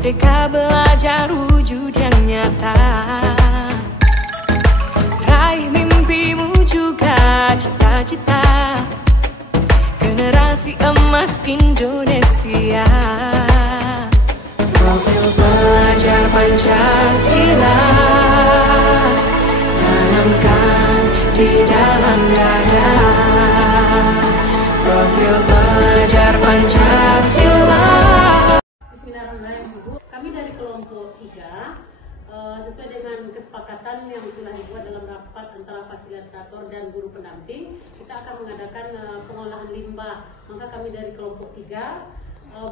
Merdeka belajar wujud yang nyata. Raih mimpimu juga cita-cita. Generasi emas Indonesia. Profil pelajar Pancasila tanamkan di dalam dada. Profil pelajar Pancasila. Bismillahirrahmanirrahim, Ibu. Kami dari kelompok 3 sesuai dengan kesepakatan yang telah dibuat dalam rapat antara fasilitator dan guru pendamping, kita akan mengadakan pengolahan limbah. Maka kami dari kelompok 3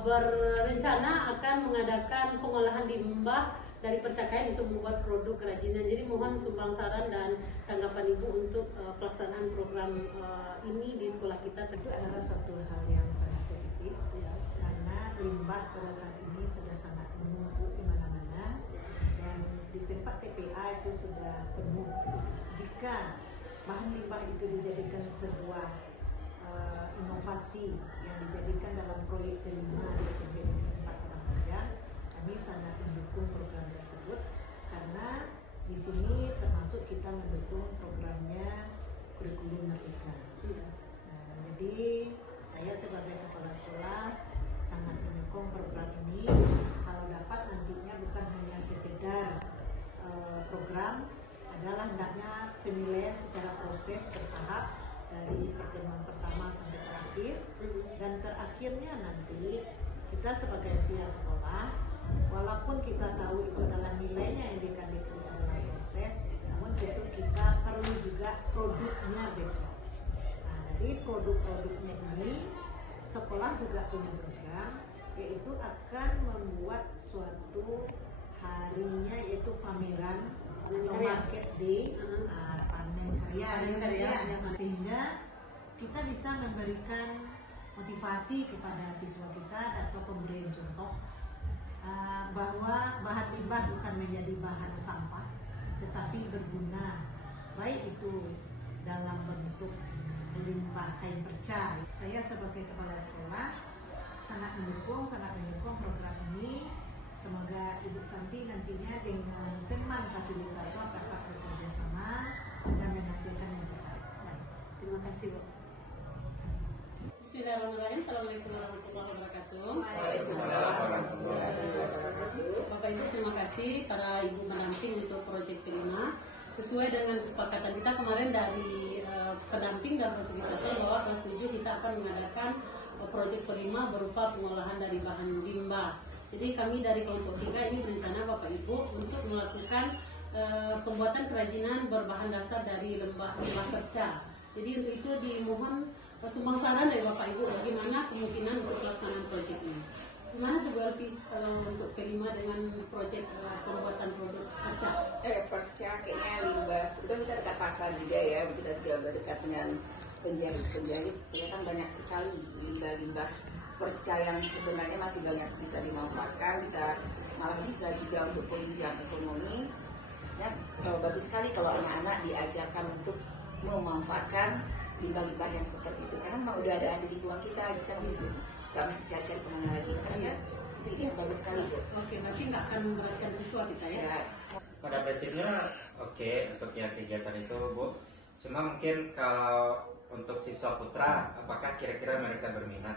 berencana akan mengadakan pengolahan limbah dari percakapan untuk membuat produk kerajinan. Jadi mohon sumbang saran dan tanggapan Ibu untuk pelaksanaan program ini di sekolah kita. Itu adalah suatu hal yang sangat positif ya, karena limbah pada saat ini sudah sangat menumpuk di mana-mana dan di tempat TPA itu sudah penuh. Jika bahan limbah itu dijadikan sebuah inovasi yang dijadikan dalam proyek kelima di SMP Negeri 4 Padang, kami sangat mendukung program tersebut karena di sini termasuk kita mendukung programnya kurikulum Merdeka. Jadi saya sebagai kepala sekolah sangat mendukung program ini. Kalau dapat nantinya bukan hanya sekedar program, adalah hendaknya penilaian secara proses bertahap dari pertemuan pertama sampai terakhir, dan terakhirnya nanti kita sebagai pihak sekolah, walaupun kita tahu itu adalah nilainya yang dikandalkan dalam proses, namun tentu kita perlu juga produknya besok. Nah, jadi produk-produknya ini sekolah juga punya program, yaitu akan membuat suatu harinya yaitu pameran atau market day, panen karya, sehingga kita bisa memberikan motivasi kepada siswa kita atau pemberian contoh bahwa bahan limbah bukan menjadi bahan sampah, tetapi berguna, baik itu dalam bentuk limbah kain perca. Saya sebagai kepala sekolah sangat mendukung program ini. Semoga Ibu Santi nantinya dengan teman fasilitator dapat bekerja sama dan menghasilkan yang terbaik. Terima kasih, Bu. Bismillahirrahmanirrahim. Assalamualaikum warahmatullahi wabarakatuh. Waalaikumsalam warahmatullahi wabarakatuh. Bapak Ibu, terima kasih para Ibu pendamping untuk proyek kelima. Sesuai dengan kesepakatan kita kemarin dari pendamping dan fasilitator bahwa kelas 7 kita akan mengadakan proyek kelima berupa pengolahan dari bahan limbah. Jadi kami dari kelompok 3 ini berencana Bapak Ibu untuk melakukan pembuatan kerajinan berbahan dasar dari limbah perca. Jadi untuk itu dimohon sumbang saran dari Bapak Ibu bagaimana kemungkinan untuk pelaksanaan proyek ini. Gimana tuh Bu Alfi kalau untuk kelima dengan proyek pembuatan produk perca? Perca kayaknya limbah. Kebetulan kita dekat pasar juga ya, kita juga dekat dengan penjahit. Ya kan banyak sekali limbah-limbah perca yang sebenarnya masih banyak bisa dimanfaatkan, malah bisa juga untuk penunjang ekonomi. Maksudnya bagus sekali kalau anak-anak diajarkan untuk memanfaatkan limbah-limbah yang seperti itu, karena memang udah ada di lingkungan kita nggak mesti cari kemana lagi. Saya itu ini bagus sekali, Bu. Oke, berarti nggak akan memberatkan siswa kita ya? Pada prinsipnya oke untuk yang kegiatan itu, Bu. Cuma mungkin kalau untuk siswa putra, apakah kira-kira mereka berminat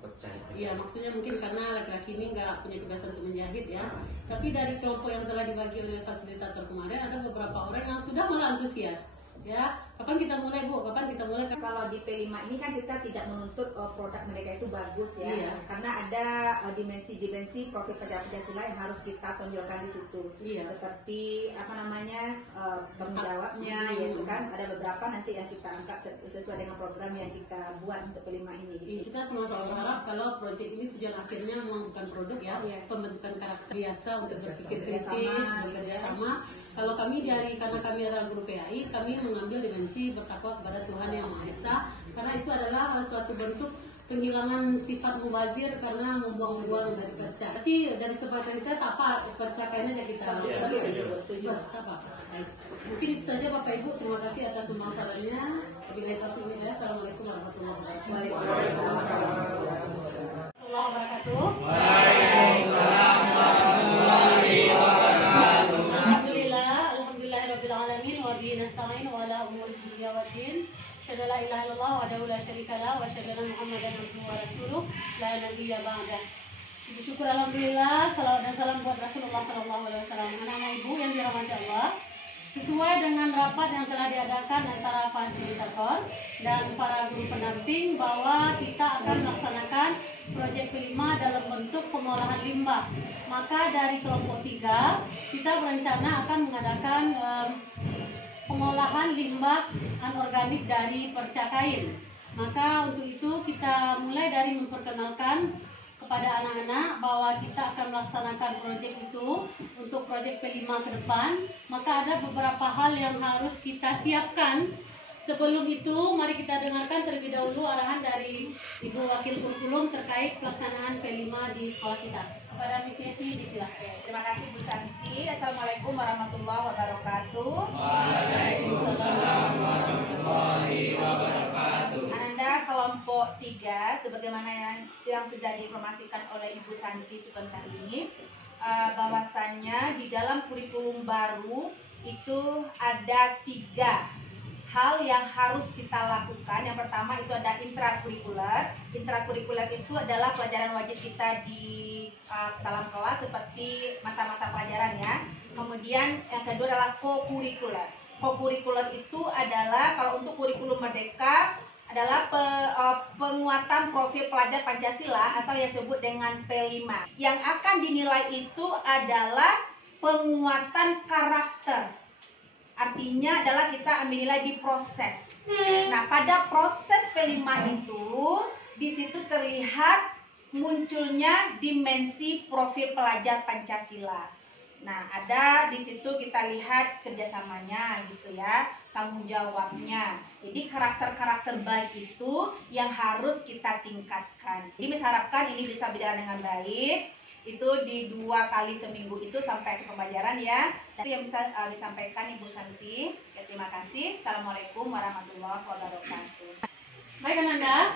untuk jahit? Iya, maksudnya mungkin karena laki-laki ini nggak punya tugas untuk menjahit ya. Tapi dari kelompok yang telah dibagi oleh fasilitator kemarin ada beberapa orang yang sudah malah antusias. Ya, kapan kita mulai, Bu? Kapan kita mulai? Kalau di P5 ini kan kita tidak menuntut produk mereka itu bagus ya, iya. Karena ada dimensi-dimensi profil Pancasila yang harus kita tonjolkan di situ. Iya. Seperti apa namanya tanggung jawabnya, yaitu kan ada beberapa nanti yang kita angkat sesuai dengan program yang kita buat untuk P5 ini. Iya. Kita semua berharap kalau proyek ini tujuan akhirnya memang bukan produk ya, iya. Pembentukan karakter biasa untuk berpikir kritis, bekerja sama. Kalau kami karena kami adalah guru PAI, kami mengambil dimensi bertakwa kepada Tuhan Yang Maha Esa, karena itu adalah suatu bentuk penghilangan sifat mubazir karena membuang-buang dari perca. Tapi dari sebabnya kita tak apa percakapan aja kita. Setuju. Apa? Baik. Mungkin itu saja Bapak Ibu. Terima kasih atas semua sarannya. Wabillahi taufiq. Assalamualaikum warahmatullahi wabarakatuh. Waalaikumsalam warahmatullahi wabarakatuh. Waalaikumsalam. Asyhadu an la ilaha illallah wahdahu la syarikalah wa asyhadu anna Muhammadan abduhu wa rasuluh la nabiyya ba'dah. Syukur alhamdulillah, salawat dan salam buat Rasulullah sallallahu alaihi wasallam. Anak-anak ibu yang dirahmati Allah, sesuai dengan rapat yang telah diadakan antara fasilitator dan para guru pendamping bahwa kita akan melaksanakan proyek kelima dalam bentuk pengolahan limbah. Maka dari kelompok 3 kita berencana akan mengadakan pengolahan limbah anorganik dari perca kain. Maka untuk itu kita mulai dari memperkenalkan kepada anak-anak bahwa kita akan melaksanakan proyek itu untuk proyek P5 ke depan. Maka ada beberapa hal yang harus kita siapkan. Sebelum itu mari kita dengarkan terlebih dahulu arahan dari Ibu Wakil Kurikulum terkait pelaksanaan P5 di sekolah kita. Kepada Miss Yesi disilahkan. Terima kasih Bu Santi. Assalamualaikum warahmatullahi wabarakatuh. Waalaikumsalam warahmatullahi wabarakatuh. Ananda kelompok 3 sebagaimana yang sudah diinformasikan oleh Ibu Santi sebentar ini, bahwasannya di dalam kurikulum baru itu ada 3 hal yang harus kita lakukan. Yang pertama itu ada intrakurikuler. Intrakurikuler itu adalah pelajaran wajib kita di dalam kelas seperti mata-mata pelajaran ya. Kemudian yang kedua adalah kokurikuler. Kokurikuler itu adalah kalau untuk kurikulum merdeka adalah penguatan profil pelajar Pancasila atau yang disebut dengan P5. Yang akan dinilai itu adalah penguatan karakter. Artinya adalah kita ambil nilai di proses. Nah, pada proses P5 itu di situ terlihat munculnya dimensi profil pelajar Pancasila. Nah, ada di situ kita lihat kerjasamanya gitu ya, tanggung jawabnya. Jadi karakter-karakter baik itu yang harus kita tingkatkan. Jadi saya harapkan ini bisa berjalan dengan baik. Itu di 2 kali seminggu itu sampai ke pembelajaran ya. Dan yang bisa disampaikan Ibu Santi. Ya, terima kasih. Assalamualaikum warahmatullahi wabarakatuh. Baik Ananda,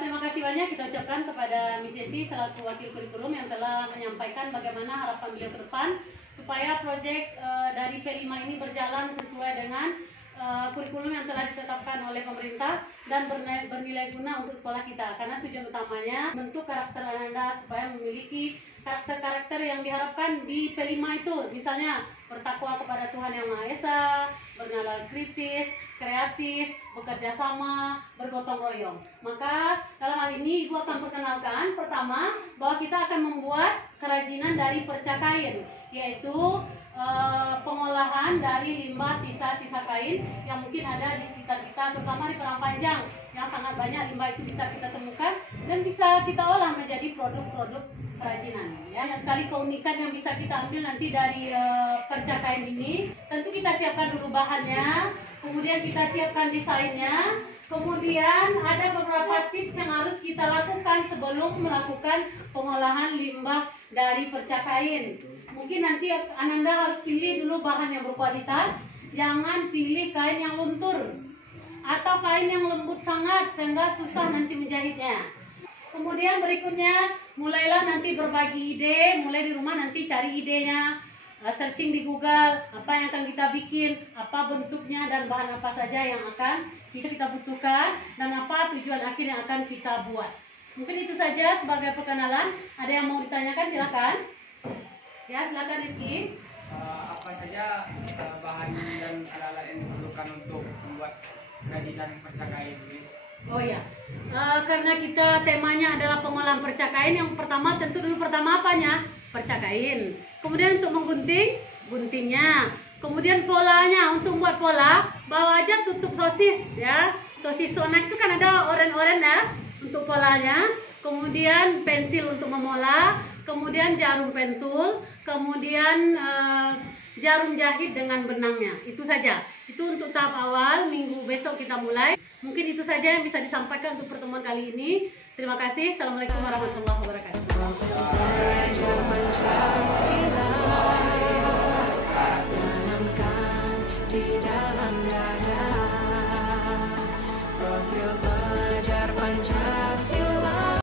terima kasih banyak kita ucapkan kepada Miss Yesi selaku Wakil Kurikulum yang telah menyampaikan bagaimana harapan beliau ke depan supaya proyek dari P5 ini berjalan sesuai dengan kurikulum yang telah ditetapkan oleh pemerintah dan bernilai guna untuk sekolah kita. Karena tujuan utamanya bentuk karakter Ananda supaya memiliki karakter-karakter yang diharapkan di P5 itu, misalnya bertakwa kepada Tuhan Yang Maha Esa, bernalar kritis, kreatif, bekerja sama, bergotong royong. Maka dalam hal ini Ibu akan perkenalkan pertama bahwa kita akan membuat kerajinan dari perca kain, yaitu pengolahan dari limbah sisa-sisa kain yang mungkin ada di sekitar kita, terutama di Padang Panjang yang sangat banyak limbah itu bisa kita temukan dan bisa kita olah menjadi produk-produk kerajinan. Ya, banyak sekali keunikan yang bisa kita ambil nanti dari perca kain ini. Tentu kita siapkan dulu bahannya, kemudian kita siapkan desainnya, kemudian ada beberapa tips yang harus kita lakukan sebelum melakukan pengolahan limbah dari perca kain. Mungkin nanti Ananda harus pilih dulu bahan yang berkualitas, jangan pilih kain yang luntur atau kain yang lembut sangat sehingga susah nanti menjahitnya. Kemudian berikutnya mulailah nanti berbagi ide, mulai di rumah nanti cari idenya, searching di Google apa yang akan kita bikin, apa bentuknya dan bahan apa saja yang akan bisa kita butuhkan dan apa tujuan akhir yang akan kita buat. Mungkin itu saja sebagai perkenalan. Ada yang mau ditanyakan silakan. Ya, silakan Rizky. Apa saja bahan dan alat-alat yang diperlukan untuk membuat kerajinan perca kain, Miss? Oh ya, karena kita temanya adalah pengolahan perca kain, yang pertama tentu dulu pertama apanya? Perca kain. Kemudian untuk menggunting, guntingnya. Kemudian polanya, untuk membuat pola, bawa aja tutup sosis ya. Sosis Sonex itu kan ada oren-oren ya untuk polanya. Kemudian pensil untuk memola, kemudian jarum pentul, kemudian jarum jahit dengan benangnya. Itu saja. Itu untuk tahap awal, minggu besok kita mulai. Mungkin itu saja yang bisa disampaikan untuk pertemuan kali ini. Terima kasih. Assalamualaikum warahmatullahi wabarakatuh.